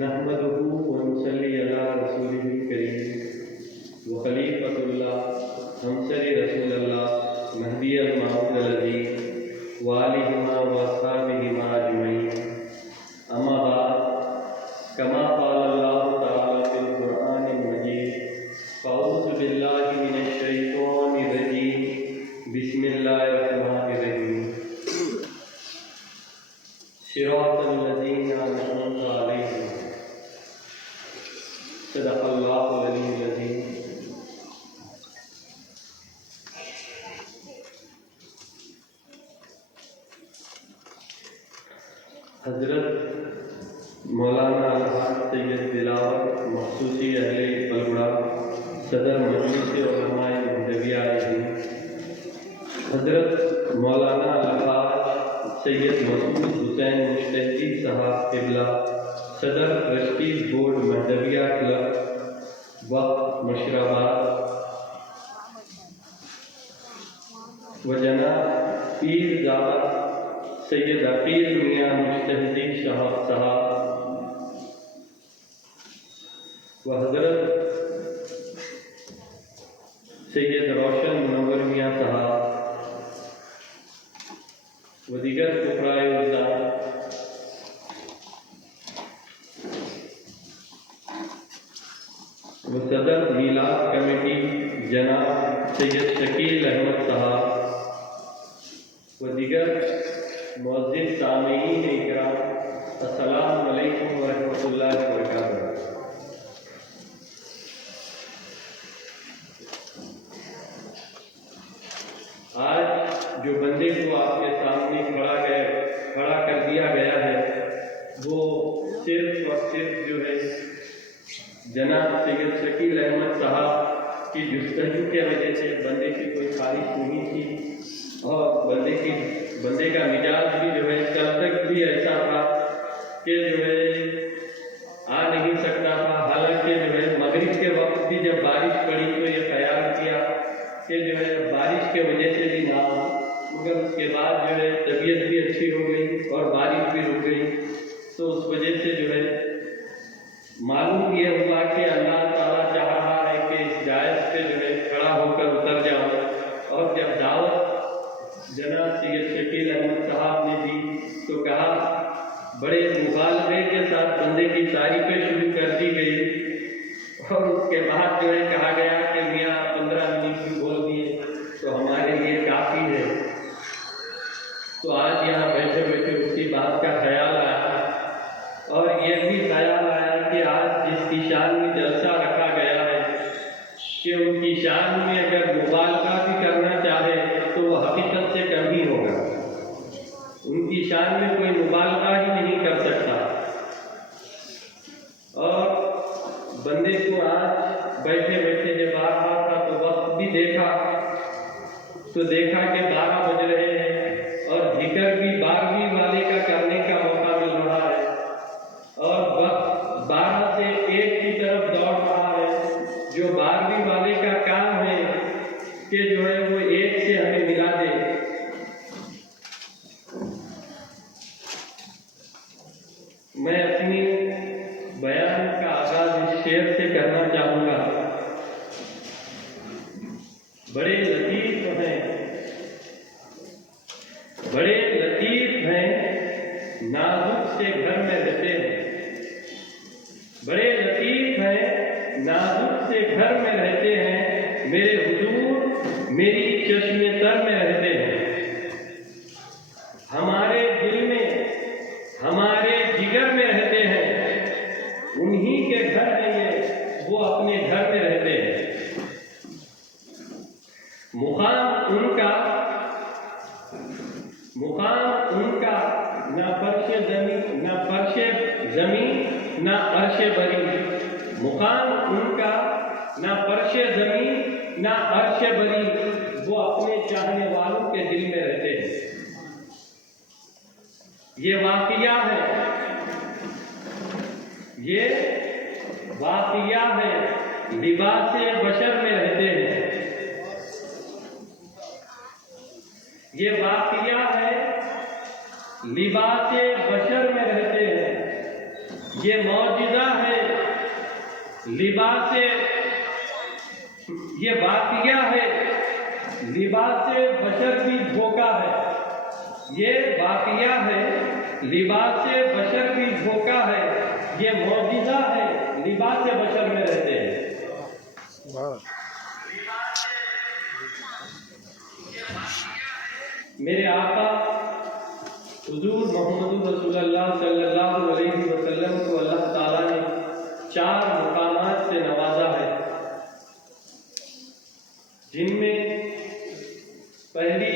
نحمده ونصلي على رسوله الكريم وخليفة الله أمثل رسول الله مهدي المعود الذين وآلهما وأصحابهما أجمعين أما بعد كما قال الله تعالى في القرآن المجيد فأعوذ بالله من الشيطان الرجيم بسم الله الرحمن الرحيم صراط الذين أنعمت عليهم صدق اللہ العلی العظیم۔ حضرت مولانا الحاج سید دلاور مخصوصی اہل بلگڑا صدر مجلس علماء مہدویہ علیہ، حضرت مولانا الحاج سید مسعود حسین مشتہدی صاحب قبلہ صدر ٹرسٹیز بورڈ مہدویہ کلب وقت مشراباد، و جناب پیر زادہ سید عقیل میاں مشتہدی صاحب، و حضرت سید روشن منور میاں صاحب و دیگر فقرائے اعزاز، و صدر میلاد کمیٹی جناب سید شکیل احمد صاحب و دیگر معزز سامعین اکرام، السلام علیکم ورحمۃ اللہ وبرکاتہ۔ آج جو بندے کو آپ کے سامنے کھڑا کر دیا گیا ہے وہ صرف اور صرف جو ہے جناب سید شکیل احمد صاحب کی جستجو کی وجہ سے، بندے کی کوئی خواہش نہیں تھی اور بندے کا مزاج بھی جو ہے کل تک بھی ایسا تھا کہ جو ہے آ نہیں سکتا تھا، حالانکہ جو ہے مغرب کے وقت بھی جب بارش پڑی تو یہ خیال کیا کہ جو ہے بارش کے وجہ سے بھی نہ ہو، مگر اس کے بعد جو ہے طبیعت بھی اچھی ہو گئی اور بارش بھی رک گئی، تو اس وجہ سے جو ہے معلوم یہ ہوا کہ اللہ تعالیٰ چاہ رہا ہے کہ اس جائز پہ جو ہے کھڑا ہو کر اتر جاؤ، اور جب دعوت جناب سید شکیل احمد صاحب نے دی تو کہا، بڑے مبالغے کے ساتھ بندے کی تعریفیں شروع کر دی گئی، اور اس کے بعد جو ہے کہا گیا کہ میاں 15 منٹ بھی بول دیے تو ہمارے لیے کافی ہے۔ تو آج یہاں بیٹھے بیٹھے اسی بات کا خیال آیا، اور یہ بھی خیال آیا کہ آج جس کی شان میں جلسہ رکھا گیا ہے کہ ان کی شان میں اگر مبالغہ بھی کرنا چاہے تو وہ حقیقت سے کم ہی ہوگا، ان کی شان میں کوئی مبالغہ ہی نہیں کر سکتا۔ اور بندے کو آج بیٹھے بیٹھے جب آ رہا تھا تو وقت بھی دیکھا کہ 12 بج رہے ہیں، اور ذکر بھی 12ویں والے کا کرنے کا موقع مل رہا ہے، اور وقت 12 سے 1 کی طرف دوڑ رہا ہے، جو 12ویں والے کا کام ہے کہ جو ہے وہ 1 سے ہمیں ملا دے۔ میں اپنی بیان کا آغاز اس شعر سے کرنا چاہوں گا۔ بڑے لطیف ہیں نازک سے گھر میں رہتے ہیں، بڑے لطیف ہیں نازک سے گھر میں رہتے ہیں، میرے حضور میری چشم تر میں رہتے ہیں، ہمارے دل میں ہمارے جگر میں رہتے ہیں، انہی کے گھر ہے یہ، وہ اپنے گھر میں رہتے ہیں۔ مقام ان کا نہ فرش زمین نہ عرش بری، مقام ان کا نہ فرش زمین نہ عرش بری، وہ اپنے چاہنے والوں کے دل میں رہتے ہیں۔ یہ واقعہ ہے لباس بشر میں رہتے ہیں، یہ واقعہ ہے لباس بشر میں رہتے ہیں، یہ معجزہ ہے، لباس یہ واقعہ ہے، لباس بشر کی دھوکہ ہے، یہ واقعہ ہے، لباس بشر کی دھوکہ ہے، یہ معجزہ ہے، لباس بشر میں رہتے ہیں۔ میرے آقا حضور محمد رسول اللہ صلی اللہ علیہ وسلم کو اللہ تعالیٰ نے 4 مقامات سے نوازا ہے، جن میں پہلی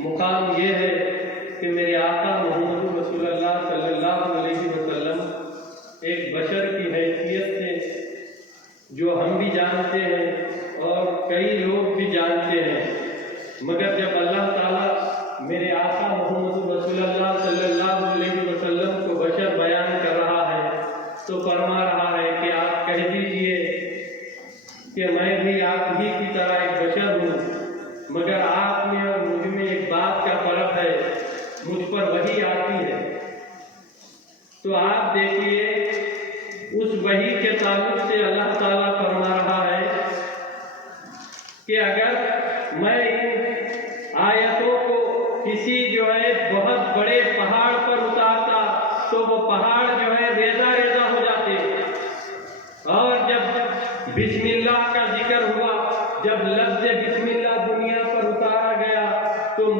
مقام یہ ہے کہ میرے آقا محمد رسول اللہ صلی اللہ علیہ وسلم ایک بشر کی حیثیت سے، جو ہم بھی جانتے ہیں اور کئی لوگ بھی جانتے ہیں، مگر جب اللہ تعالیٰ میرے آقا محمد رسول اللہ صلی اللہ علیہ وسلم کو بشر بیان کر رہا ہے تو فرما رہا ہے کہ آپ کہہ دیجئے کہ میں بھی آپ ہی کی طرح ایک بشر ہوں، مگر آپ میں اور مجھ میں ایک بات کا فرق ہے، مجھ پر وحی آتی ہے۔ تو آپ دیکھیے اس وحی کے تعلق سے اللہ تعالیٰ فرما رہا ہے کہ اگر میں ان آیتوں کو کسی جو ہے بہت بڑے پہاڑ پر اتارتا تو وہ پہاڑ جو ہے ریزہ ریزہ ہو جاتے، اور جب بسم اللہ کا ذکر ہوا، جب لفظ بسم اللہ دنیا پر اتارا گیا تو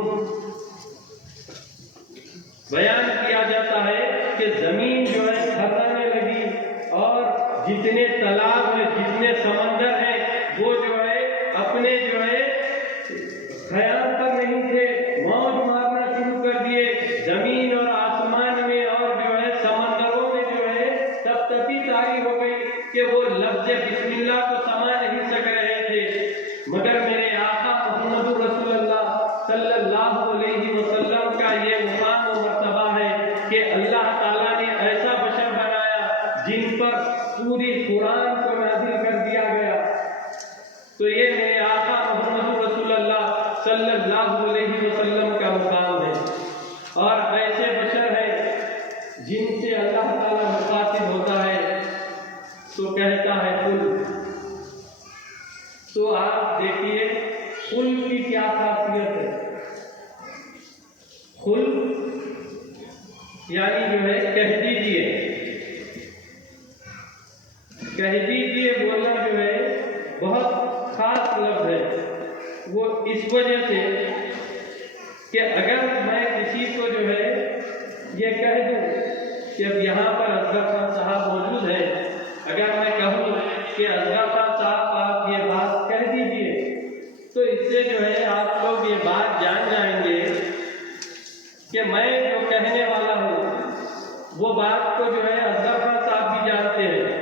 بیان کیا جاتا ہے کہ زمین جو ہے تھرانے لگی، اور جتنے تالاب ہیں، جتنے سمندر ہیں، وہ جو ہے اپنے جو ہے خیال پر نہیں تھے، موج مارنا شروع کر دیے، زمین اور آسمان میں اور جو ہے سمندروں میں جو ہے تب تپی طاری ہو گئی کہ وہ لفظ بسم اللہ کو سما نہیں سک رہے تھے، مگر میرے آقا محمد رسول اللہ صلی اللہ علیہ وسلم کا یہ مقام و مرتبہ ہے کہ اللہ تعالیٰ نے ایسا بشر بنایا جن پر پوری قرآن کو نازل کر دیا گیا۔ تو یہ میرے آقا محمد رسول اللہ صلی اللہ علیہ وسلم کا مقام ہے، اور ایسے بشر ہیں جن سے اللہ تعالیٰ مخاطب ہوتا ہے تو کہتا ہے قل۔ تو آپ دیکھیے قل کی کیا خاصیت ہے۔ قل یعنی جو ہے کہہ دیجئے، کہہ دیجئے بولنا جو ہے بہت خاص لفظ ہے، وہ اس وجہ سے کہ اگر میں کسی کو جو ہے یہ کہہ دوں کہ اب یہاں پر اصغر خان صاحب موجود ہیں، اگر میں کہوں کہ اصغر خان صاحب آپ یہ بات کہہ دیجئے تو اس سے جو ہے آپ لوگ یہ بات جان جائیں گے کہ میں جو کہنے والا ہوں وہ بات کو جو ہے اصغر خان صاحب بھی جانتے ہیں،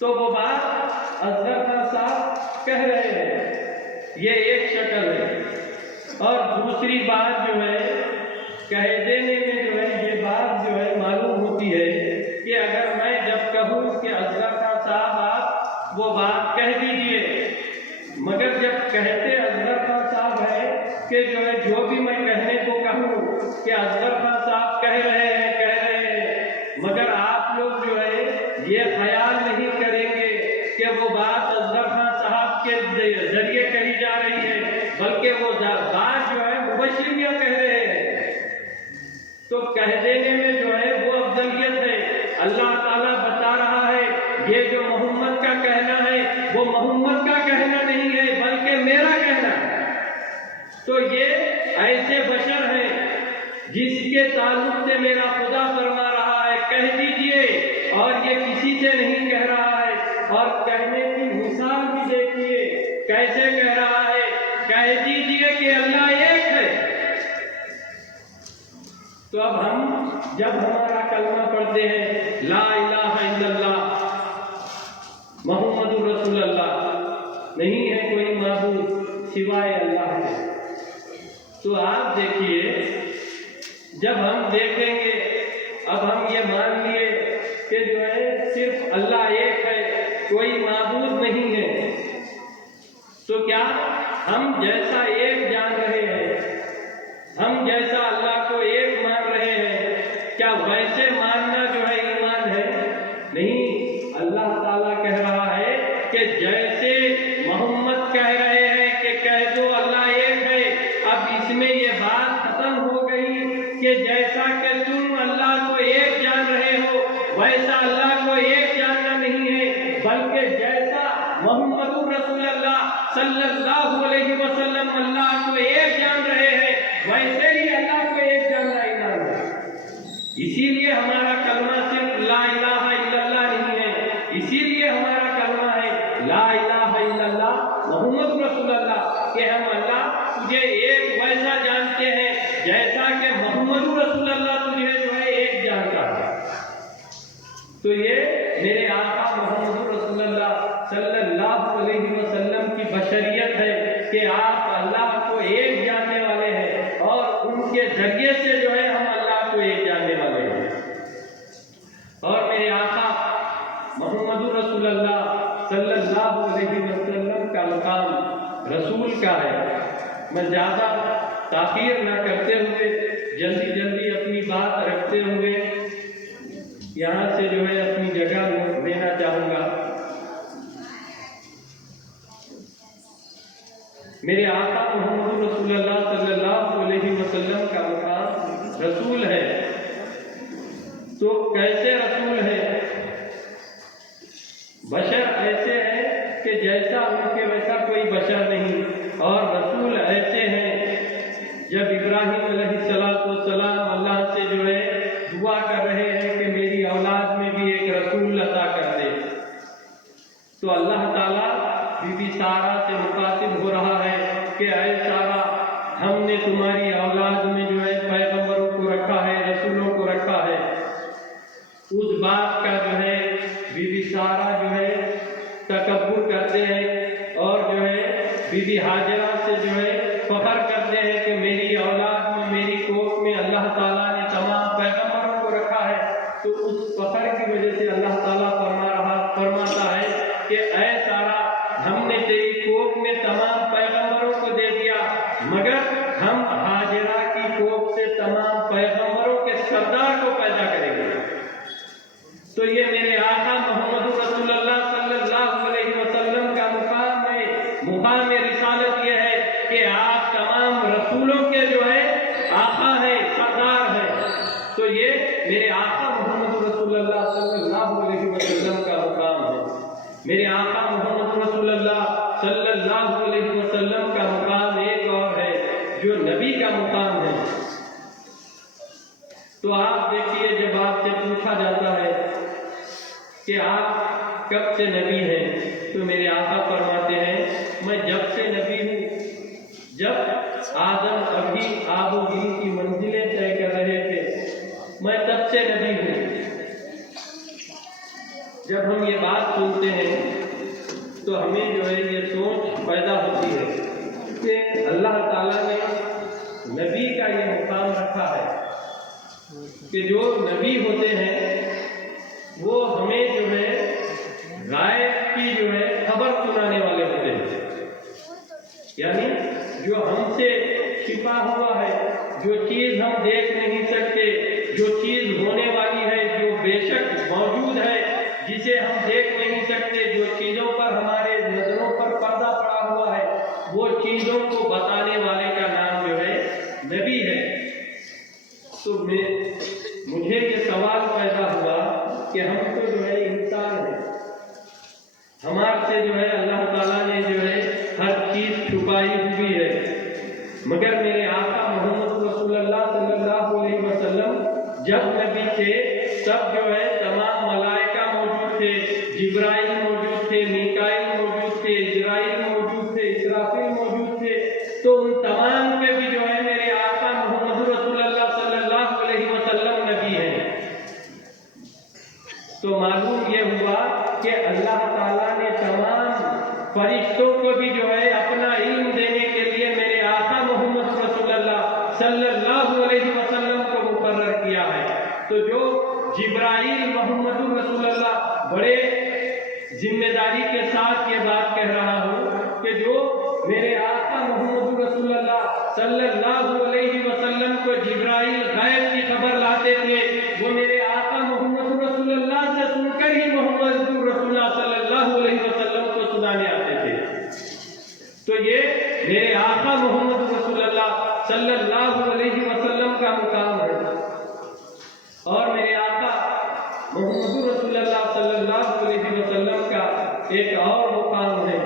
تو وہ بات اصغر خان صاحب کہہ رہے ہیں، یہ ایک شکل ہے۔ اور دوسری بات جو ہے کہہ دینے میں جو ہے یہ بات جو ہے معلوم ہوتی ہے کہ اگر میں جب کہوں کہ اصغر خان صاحب آپ وہ بات کہہ دیجئے، مگر جب کہتے اصغر خان صاحب ہے کہ جو ہے جو بھی میں کہنے کو کہوں کہ اصغر خان صاحب کہہ رہے ہیں، مگر آپ لوگ جو ہے یہ خیال نہیں کریں گے کہ وہ بات اصغر خان صاحب کے ذریعے کہی جا رہی ہے، بلکہ وہ بات جو ہے مبشر میاں کہہ رہے ہیں، تو کہہ دینے میں جو ہے وہ افضلیت ہے۔ اللہ تعالیٰ بتا رہا ہے یہ جو محمد کا کہنا ہے وہ محمد کا کہنا نہیں ہے بلکہ میرا کہنا ہے۔ تو یہ ایسے بشر ہیں جس کے تعلق سے میرا خدا فرما رہا ہے کہہ دیجئے، اور یہ کسی سے نہیں کہہ رہا ہے، اور کہنے کی مثال بھی دیکھیے کیسے کہہ رہا ہے، کہہ دیجئے کہ اللہ ایک ہے۔ تو اب ہم جب ہمارا کلمہ پڑھتے ہیں لا الہ الا اللہ محمد رسول اللہ، نہیں ہے کوئی معبود سوائے اللہ ہے، تو آپ دیکھیے جب ہم دیکھیں گے اب ہم یہ مان لیے کہ جو ہے صرف اللہ ایک ہے، کوئی معبود نہیں ہے، تو کیا ہم جیسا ایک جان رہے ہیں، ہم جیسا اللہ کو ایک مان رہے ہیں، کیا ویسے ماننا جو ویسا اللہ کو ایک جاننا نہیں ہے، بلکہ جیسا محمد رسول اللہ صلی اللہ علیہ وسلم اللہ کو ایک جان رہے ہیں، ویسے ہی اللہ کو ایک جاننا ایمان ہے۔ اسی لیے ہمارا کلمہ صرف لا الہ الا اللہ نہیں ہے، اسی لیے ہمارا کلمہ ہے لا الہ الا اللہ محمد رسول اللہ، کہ ہم اللہ تجھے ایک ویسا جانتے ہیں جیسا کہ محمد رسول اللہ تجھے جو ہے ایک جانتا ہے۔ تو یہ میرے آقا محمد رسول اللہ صلی اللہ علیہ وسلم کی بشریت ہے کہ آپ اللہ کو ایک جاننے والے ہیں، اور ان کے ذریعے سے جو ہے ہم اللہ کو ایک جاننے والے ہیں۔ اور میرے آقا محمد رسول اللہ صلی اللہ علیہ وسلم کا مقام رسول کا ہے۔ میں زیادہ تاخیر نہ کرتے ہوئے جلدی جلدی اپنی بات رکھتے ہوئے یہاں سے جو ہے اپنی جگہ لینا چاہوں گا۔ میرے آقا محمد رسول اللہ صلی اللہ علیہ وسلم کا مقام رسول ہے، تو کیسے رسول ہے؟ بشر ایسے ہیں کہ جیسا ان کے ویسا کوئی بشر نہیں، اور رسول ایسے ہیں جب ابراہیم علیہ السلام اللہ سے جو ہے دعا کر رہے ہیں کہ میری اولاد میں بھی ایک رسول عطا کر دے، تو اللہ تعالیٰ بی بی سارہ سے مخاطب ہو رہا ہے کہ اے سارہ، ہم نے تمہاری اولاد میں جو ہے پیغمبروں کو رکھا ہے، رسولوں کو رکھا ہے۔ اس بات کا جو ہے بی بی سارہ جو ہے تکبر کرتے ہیں، اور جو ہے بی بی ہاجرہ سے جو ہے فخر کرتے ہیں کہ میری اولاد میں، میری کوکھ میں اللہ تعالیٰ نے تمام پیغمبروں کو رکھا ہے۔ تو اس فخر کی وجہ سے اللہ تعالیٰ فرماتا ہے کہ اے سارہ، ہم نے تیری کوکھ میں تمام پیغمبروں کو دے دیا، مگر ہم ہاجرہ کی کوکھ سے تمام پیغمبروں کے سردار کو پیدا کریں گے۔ تو یہ میرے آقا محمد رسول اللہ صلی اللہ علیہ وسلم کا مقام ہے، مقام رسالت یہ ہے کہ آپ تمام رسولوں کے جو ہے آقا ہے، سردار ہے۔ تو یہ میرے آقا محمد رسول اللہ صلی اللہ علیہ وسلم کا مقام ہے۔ میرے آقا محمد رسول اللہ صلی اللہ علیہ وسلم کا مقام ایک اور ہے جو نبی کا مقام ہے۔ تو آپ دیکھیے، جب آپ سے پوچھا جاتا ہے کہ آپ کب سے نبی ہیں، تو میرے آقا فرماتے ہیں میں جب سے نبی ہوں، جب آدم ابھی آب و گل کی منزلیں طے کر رہے تھے، میں تب سے نبی ہوں۔ جب ہم یہ بات سنتے ہیں تو ہمیں جو ہے یہ سوچ پیدا ہوتی ہے کہ اللہ تعالیٰ نے نبی کا یہ مقام رکھا ہے کہ جو نبی ہوتے ہیں وہ ہمیں جو ہے غائب کی جو ہے خبر سنانے والے ہوتے ہیں، یعنی جو ہم سے چھپا ہوا ہے، جو چیز ہم دیکھ نہیں سکتے، جو چیز ہونے والی ہے، جو بے شک موجود ہے، جسے ہم دیکھ نہیں سکتے، جو چیزوں پر ہمارے نظروں پر پردہ پڑا ہوا ہے، وہ چیزوں کو بتانے والے کا نام جو ہے نبی ہے۔ تو مجھے یہ سوال پیدا ہوا کہ ہم تو جو ہے انسان ہیں، ہمارے سے جو ہے اللہ تعالیٰ نے جو ہے ہر چیز چھپائی ہوئی ہے، مگر میرے آقا محمد رسول اللہ صلی اللہ علیہ وسلم جب نبی تھے تب جو ہے تمام ملائکہ موجود تھے، جبرائیل موجود تھے، میکائیل موجود تھے، اسرائیل موجود تھے، اسرافیل موجود تھے، تو ان تمام کے بھی جو ہے میرے آقا محمد رسول اللہ صلی اللہ علیہ وسلم نبی ہیں۔ تو معلوم یہ ہوا کہ اللہ تعالیٰ نے تمام فرشتوں کو بھی جو ہے اپنا علم دینے کے لیے میرے آقا محمد رسول اللہ صلی اللہ علیہ وسلم کو مقرر کیا ہے۔ تو جو جبرائیل محمد رسول اللہ، بڑے ذمہ داری کے ساتھ یہ بات کہہ رہا ہوں کہ جو میرے آقا محمد رسول اللہ صلی اللہ علیہ وسلم کو جبرائیل غیب کی خبر لاتے تھے، وہ میرے آقا محمد رسول اللہ سے سن کر ہی محمد رسول اللہ صلی اللہ علیہ وسلم کو سنانے آتے تھے۔ تو یہ میرے آقا محمد رسول اللہ صلی اللہ علیہ وسلم کا مقام ہے۔ اور میرے آقا محمد رسول اللہ صلی اللہ علیہ وسلم کا ایک اور مقام ہے۔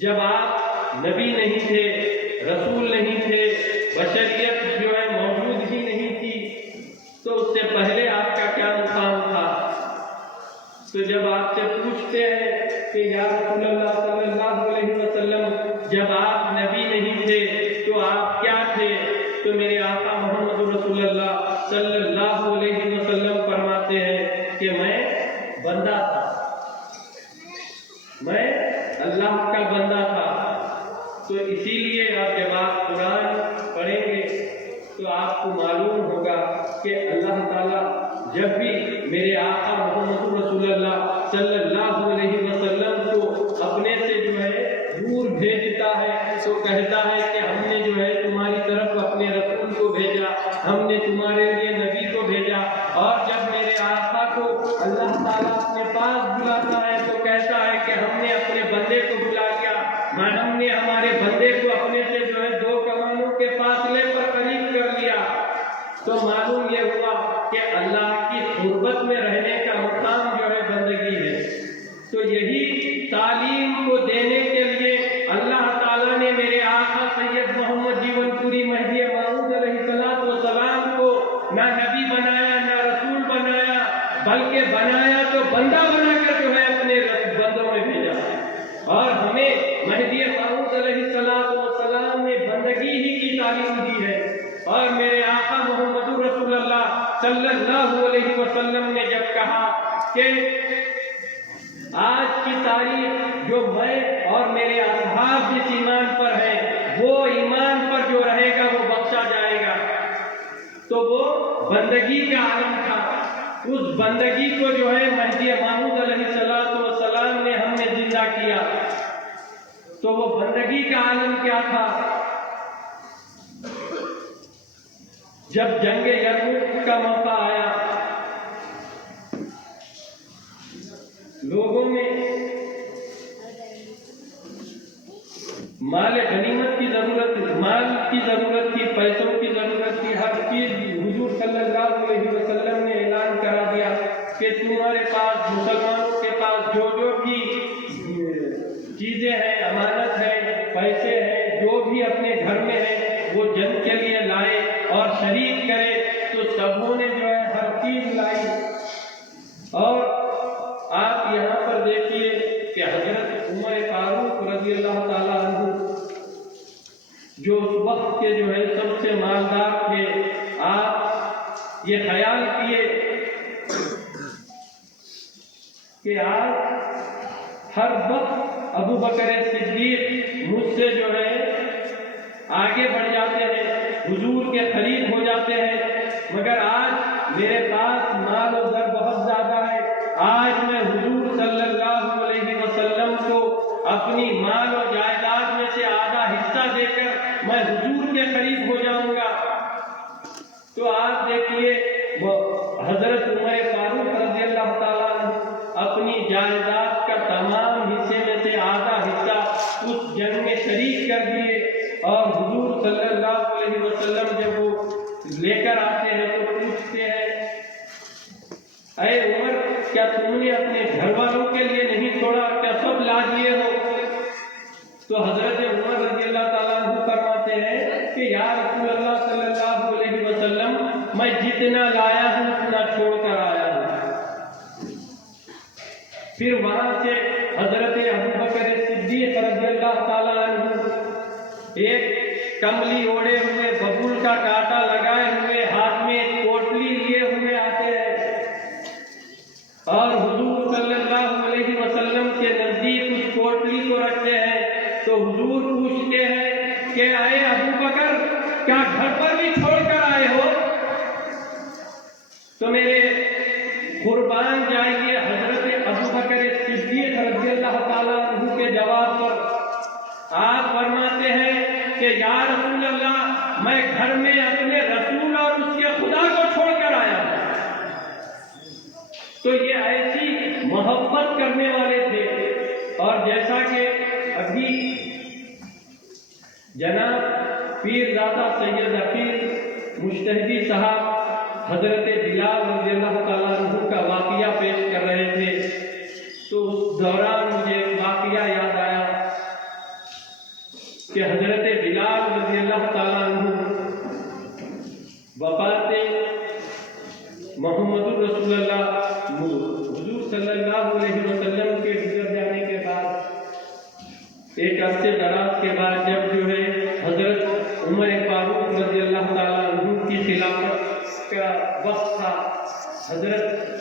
جب آپ نبی نہیں تھے، رسول نہیں تھے، بشریت جو ہے موجود ہی نہیں تھی، تو اس سے پہلے آپ کا کیا مقام تھا؟ تو جب آپ سے پوچھتے ہیں کہ یا رسول اللہ صلی اللہ علیہ وسلم، جب آپ نبی نہیں تھے تو آپ کیا تھے؟ تو میرے آقا محمد رسول اللہ صلی اللہ علیہ وسلم فرماتے ہیں کہ میں بندہ تھا، میں اللہ کا بندہ تھا۔ تو اسی لیے آپ جب آپ قرآن پڑھیں گے تو آپ کو معلوم ہوگا کہ اللہ تعالیٰ جب بھی میرے آقا محمد رسول اللہ صلی اللہ علیہ وسلم کو اپنے سے جو ہے دور بھیجتا ہے تو کہتا ہے کہ ہم نے جو ہے تمہاری طرف اپنے رسول کو بھیجا، ہم نے تمہارے لیے نبی کو بھیجا۔ اور جب میرے آقا کو اللہ تعالیٰ اپنے پاس بلاتا ہے تو کہتا ہے کہ ہم نے اپنے بندے کو بلا لیا، ہم نے ہمارے بندے کو اپنے سے جو ہے 2 کمانوں کے فاصلے پر قریب کر لیا۔ تو معلوم یہ ہوا کہ اللہ کی قربت میں رہنے کا مقام جو ہے بندگی ہے۔ تو یہی تعلیم کو دینے کے لیے اللہ تعالیٰ نے میرے آقا سید محمد جیون پوری مہدی موعود علیہ السلام کو نہ نبی بنایا نہ رسول بنایا، بلکہ بنایا تو بندہ بنا کر جو ہے اپنے بندوں میں بھیجا۔ اور ہمیں مہدی موعود علیہ السلام نے بندگی ہی کی تعلیم دی ہے۔ اور میرے آقا محمد رسول اللہ صلی اللہ علیہ وسلم نے جب کہا کہ آج کی تاریخ جو میں اور میرے اصحاب جس ایمان پر ہیں وہ ایمان پر جو رہے گا وہ بخشا جائے گا، تو وہ بندگی کا عالم تھا۔ اس بندگی کو جو ہے مہدی موعود علیہ السلام نے ہم نے زندہ کیا۔ تو وہ بندگی کا عالم کیا تھا؟ جب جنگ یرموک کا موقع آیا، لوگوں میں مال غنیمت کی ضرورت، مال کی ضرورت تھی، پیسوں کی ضرورت تھی، ہر چیز حضور صلی اللہ علیہ وسلم نے اعلان کرا دیا کہ تمہارے پاس، مسلمانوں کے پاس جو بھی چیزیں ہیں، امانت ہے، پیسے ہیں، جو بھی اپنے گھر میں ہے وہ جنگ کے لیے لائے اور شریک کرے۔ تو سبوں نے جو ہے ہر چیز لائی۔ اور آپ یہاں پر دیکھیے کہ حضرت عمر فاروق رضی اللہ تعالیٰ عنہ جو اس وقت کے جو ہے سب سے مالدار تھے، آپ یہ خیال کیے کہ آج ہر وقت ابو بکر صدیق مجھ سے جو ہے آگے بڑھ جاتے ہیں، حضور کے قریب ہو جاتے ہیں، مگر آج میرے پاس مال و زر بہت زیادہ ہے۔ آج میں حضور صلی اللہ علیہ وسلم کو اپنی مال و جائیداد میں سے آدھا حصہ دے کر میں حضور کے قریب ہو جاؤں گا۔ تو آپ دیکھیے حضرت عمر فاروق رضی اللہ تعالیٰ اپنی جائیداد کا تمام حصے میں سے آدھا حصہ اس جنگ میں شریک کر دیے۔ اور حضور صلی اللہ علیہ وسلم جب وہ لے کر آتے ہیں تو پوچھتے ہیں، اے عمر، کیا تم نے اپنے گھر والوں کے لیے نہیں چھوڑا؟ کیا سب لا دیے ہو؟ تو حضرت عمر رضی اللہ تعالیٰ عنہ فرماتے ہیں کہ یا رسول اللہ صلی اللہ علیہ وسلم، میں جتنا لایا ہوں اتنا چھوڑ کر آیا ہوں۔ پھر وہاں سے حضرت ابو بکر صدیق رضی اللہ تعالیٰ عنہ ایک کملی اوڑے ہوئے، ببول کا کانٹا لگائے ہوئے، ہاتھ میں ایک پوٹلی لیے ہوئے آتے ہیں اور حضور صلی اللہ علیہ وسلم کے نزدیک اس پوٹلی کو رکھتے ہیں۔ تو حضور پوچھتے ہیں کہ اے ابو بکر، کیا گھر پر بھی چھوڑ کر آئے ہو؟ تو میرے قربان جائیے حضرت ابو بکر صدیق رضی اللہ تعالیٰ عنہ کے جواب پر آپ فرماتے ہیں کہ یا رسول اللہ، میں گھر میں اپنے رسول اور اس کے خدا کو چھوڑ کر آیا ہوں۔ تو یہ ایسی محبت کرنے والے تھے۔ اور جیسا کہ ابھی جناب پیر دادا سید حفیظ مجتہدی صاحب حضرت بلال رضی اللہ تعالیٰ عنہ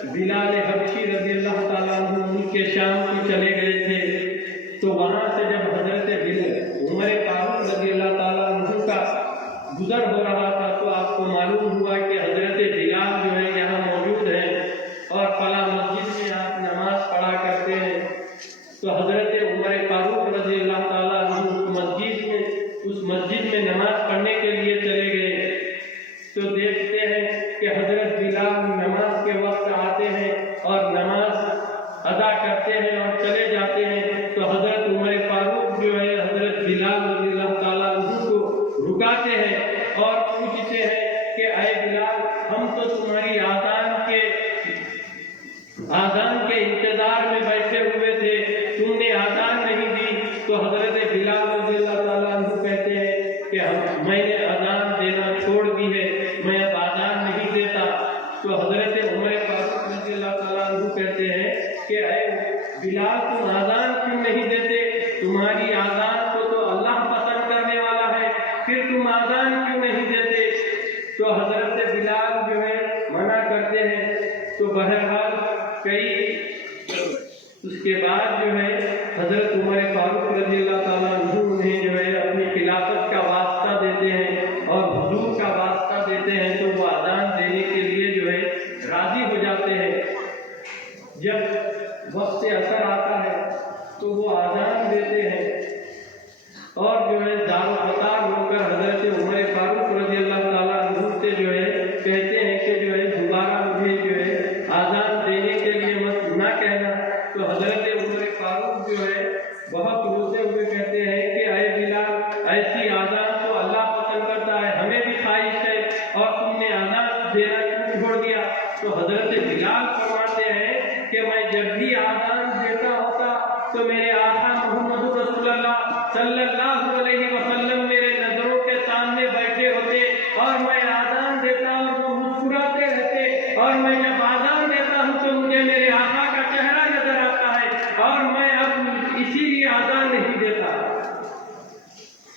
بلال حبشی رضی اللہ تعالیٰ عنہ ملک شام کو چلے گئے تھے، تو وہاں سے جب حضرت عمر فاروق رضی اللہ تعالیٰ عنہ کا گزر ہو رہا تھا تو آپ کو معلوم ہوا کہ حضرت بلال جو ہے یہاں موجود ہیں اور فلاں مسجد میں آپ نماز پڑھا کرتے ہیں۔ تو حضرت عمر فاروق رضی اللہ تعالیٰ عنہ اس مسجد میں نماز پڑھنے کے لیے چلے گئے، تو دیکھتے ہیں کہ حضرت بلال نماز کے وقت آتے ہیں اور نماز ادا کرتے ہیں اور چلے جاتے ہیں۔ تو حضرت عمر فاروق جو ہے حضرت بلال رضی اللہ تعالیٰ عنہ کو رکاتے ہیں اور پوچھتے ہیں کہ اے بلال، ہم تو تمہاری آذان کے انتظار میں بیٹھے ہوئے تھے، تم نے آذان نہیں دی۔ تو حضرت بلال رضی اللہ تعالیٰ عنہ کہتے ہیں کہ میں نے آذان دینا چھوڑ دی ہے، میں اب آذان نہیں دیتا۔ تو حضرت عمر فاروق رضی اللہ تعالیٰ عنہ کہتے ہیں کہ اے بلال، تم آذان کیوں نہیں دیتے؟ تمہاری آذان کو تو اللہ پسند کرنے والا ہے، پھر تم آذان کیوں نہیں دیتے؟ تو حضرت بلال جو ہے منع کرتے ہیں۔ تو بہرحال اس کے بعد جو ہے حضرت عمر فاروق رضی اللہ تعالیٰ عنہ انہیں جو ہے اپنی خلافت کا واسطہ دیتے ہیں اور حضور کا واسطہ دیتے ہیں، تو وہ آذان دینے کے لیے جو ہے راضی ہو جاتے ہیں۔ جب وقت اثر آتا ہے تو وہ آذان دیتے ہیں اور جو ہے دار و فطار ہو کر حضرت عمر فاروق رضی اللہ تعالیٰ عنہ سے جو ہے کہتے ہیں کہ جو ہے دوبارہ مجھے جو ہے آذان دینے کے لیے مت نہ کہنا۔ تو حضرت عمر فاروق جو ہے بہت روتے ہوئے کہتے ہیں کہ اے بلال، ایسی آذان تو اللہ پسند کرتا ہے، ہمیں بھی خواہش ہے، اور تم نے آذان دینا کیوں چھوڑ دیا؟ تو حضرت بلال فرماتے ہیں کہ میں جب بھی آذان دیتا ہوتا تو میرے آقا محمد رسول اللہ صلی اللہ علیہ وسلم میرے نظروں کے سامنے بیٹھے ہوتے اور میں آذان دیتا اور وہ مسکراتے رہتے، اور میں جب آذان دیتا ہوں تو مجھے میرے آقا کا چہرہ نظر آتا ہے اور میں اب اسی لیے آذان نہیں دیتا۔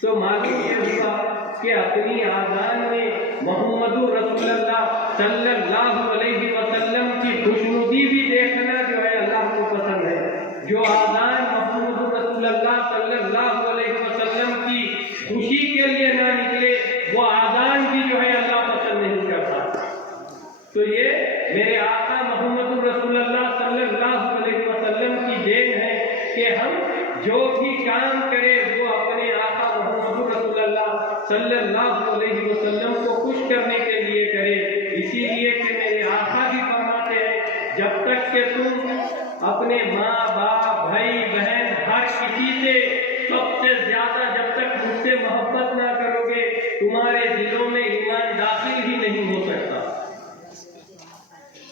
تو معلوم یہ ہوا کہ اپنی آذان میں محمد رسول اللہ صلی اللہ علیہ وسلم کی خوشنودی بھی دیکھنا جو ہے اللہ کو پسند ہے۔ جو آذان محمد رسول اللہ صلی اللہ علیہ وسلم کی خوشی کے لیے نہ نکلے، وہ آذان بھی جو ہے اللہ پسند نہیں کرتا۔ تو یہ میرے آقا محمد رسول اللہ صلی اللہ علیہ وسلم کی دین ہے کہ ہم جو بھی کام کرے وہ اپنے آقا محمد رسول اللہ صلی اللہ علیہ وسلم کو خوش کرنے کے لیے کرے۔ اسی لیے کہ میرے آقا بھی فرماتے ہیں جب تک کہ تم اپنے ماں باپ بھائی بہن ہر کسی سے سب سے زیادہ جب تک مجھ سے محبت نہ کرو گے تمہارے دلوں میں ایمان داخل ہی نہیں ہو سکتا۔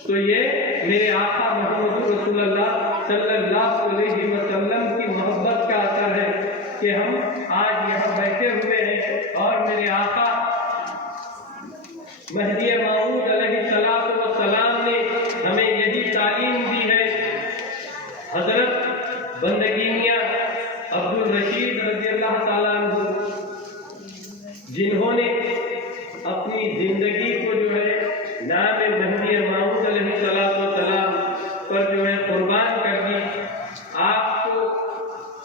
تو یہ میرے آقا محمد رسول اللہ صلی اللہ علیہ وسلم کی محبت کا اثر ہے کہ ہم آج یہاں بیٹھے ہوئے ہیں اور میرے آقا مہدی موعود علیہ السلام نے ہمیں یہی تعلیم دی ہے۔ حضرت بندگی میاں عبد الرشید رضی اللہ تعالیٰ عنہ جنہوں نے اپنی زندگی کو جو ہے نام مہدی موعود علیہ السلام پر جو ہے قربان کر دی، آپ کو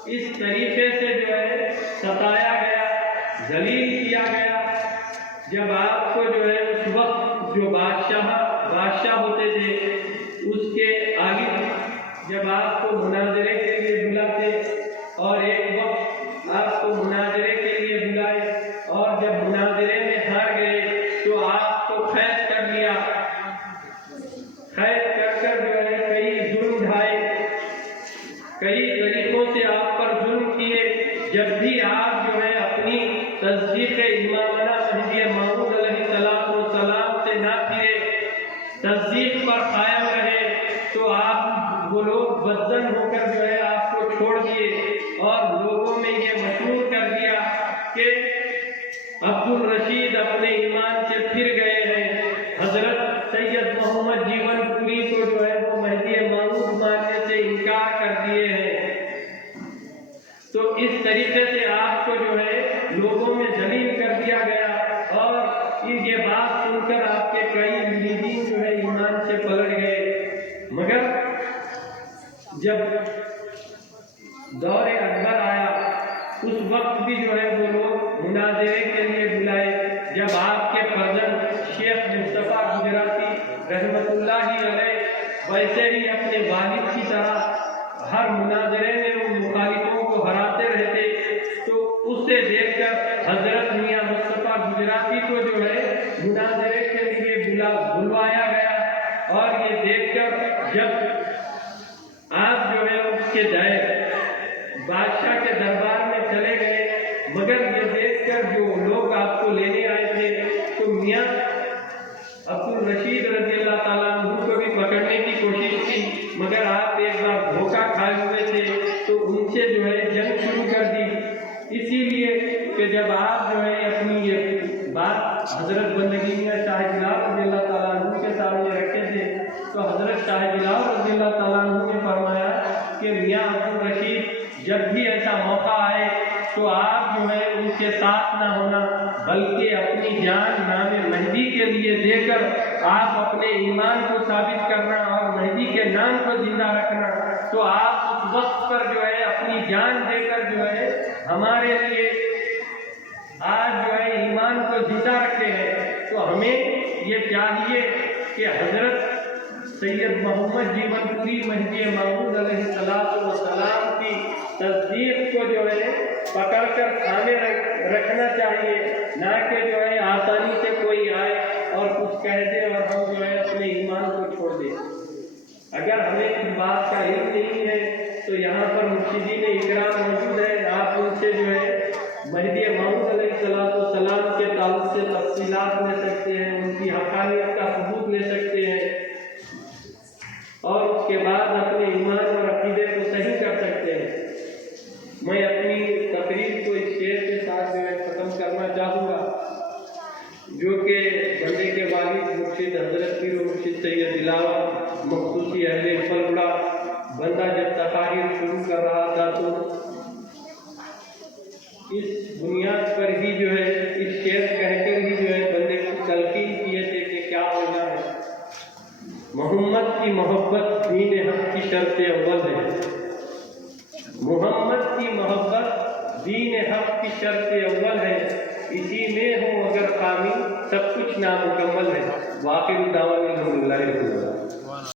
اس طریقے سے جو ہے ستایا گیا، ذلیل کیا گیا۔ جب آپ کو جو ہے اس وقت جو بادشاہ ہوتے تھے اس کے آگے جب آپ کو مناظرے کے لیے بلاتے اور ایک وقت آپ کو مناظرے کے لیے بلائے اور جب مناظرے میں ہار گئے تو آپ کو قید کر لیا، قید کر جو ہے کئی ظلم ڈھائے، کئی طریقوں سے آپ پر ظلم کیے۔ جب بھی آپ جو ہے اپنی تصدیق امامانہ مہدی موعود علیہ السلام سے نہ پھرے، تصدیق پر قائم رہے، تو آپ وہ لوگ بدزن ہو کر جو ہے آپ کو چھوڑ دیے اور لوگوں میں یہ مشہور کر دیا کہ عبد الرشید اپنے ایمان سے پھر گئے ہیں۔ حضرت سید محمد جیون پوری کو جو ہے وہ مہدی موعود ماننے سے انکار کر دیے ہیں۔ تو اس طریقے سے آپ کو جو ہے لوگوں میں ذلیل کر دیا گیا اور یہ بات سن کر آپ کے کئی مریدین جو ہے ایمان سے پلٹ گئے۔ جب دور اکبر آیا اس وقت بھی جو ہے وہ لوگ مناظرے کے لیے بلائے. جب آپ کے فرزند شیخ مصطفیٰ گجراتی رحمۃ اللہ علیہ ویسے ہی اپنے والد کی طرح ہر مناظرے میں ان مخالفوں کو ہراتے رہتے، تو اسے دیکھ کر حضرت میاں مصطفیٰ گجراتی کو جو ہے مناظرے کے لیے بلوایا گیا. اور یہ دیکھ کر جب آپ جو ہے اس کے بادشاہ کے دربار میں چلے گئے، مگر یہ دیکھ کر جو لوگ آپ کو لینے آئے تھے تو میاں عبدالرشید رضی اللہ تعالیٰ عنہ کو بھی پکڑنے کی کوشش کی، مگر آپ ایک بار دھوکہ کھائے ہوئے تھے تو ان سے جو ہے جنگ شروع کر دی. اسی لیے کہ جب آپ جو ہے اپنی یہ بات حضرت بندگی میاں شاہ جلال رضی اللہ تعالیٰ عنہ کے سامنے رکھے تھے تو حضرت شاہ جلال رضی اللہ تعالیٰ عنہ نے فرمایا کہ میاں عبدالرشید جب بھی ایسا موقع آئے تو آپ جو ہے ان کے ساتھ نہ ہونا، بلکہ اپنی جان نام مہدی کے لیے دے کر آپ اپنے ایمان کو ثابت کرنا اور مہدی کے نام کو زندہ رکھنا. تو آپ اس وقت پر جو ہے اپنی جان دے کر جو ہے ہمارے لیے آج جو ہے ایمان کو زندہ رکھے ہیں. تو ہمیں یہ چاہیے کہ حضرت سید محمد جیون پوری مہدی موعود علیہ السلام کی تصدیق کو جو ہے پکڑ کر تھامے رکھنا چاہیے، نہ کہ جو ہے آسانی سے کوئی آئے اور کچھ کہہ دے اور ہم جو ہے اپنے ایمان کو چھوڑ دیں. اگر ہمیں اس بات کا علم نہیں ہے تو یہاں پر مرشدین اکرام موجود ہیں، آپ ان سے جو ہے مہدی موعود علیہ السلام کے تعلق سے تفصیلات لے سکتے ہیں، ان کی حقانیت کا ثبوت لے سکتے ہیں اور اس کے بعد اپنے ایمان اور عقیدے کو صحیح کر سکتے ہیں. میں اپنی تقریر کو اس شعر کے ساتھ جو ہے ختم کرنا چاہوں گا، جو کہ بندے کے والد مرشد حضرت پیر و مرشد سید دلاور مخصوصی اہل فلکا بندہ جب تقاریر شروع کر رہا تھا تو اس بنیاد پر ہی جو ہے اس شعر کہہ کر ہی جو ہے بندے کو تلقین کیے تھے کہ کیا ہونا ہے. محمد کی محبت دین حق کی شرط اول ہے، محمد کی محبت دین حق کی شرط اول ہے، اسی میں ہو اگر خامی سب کچھ نامکمل ہے. واقعی دعویٰ الحمدللہ.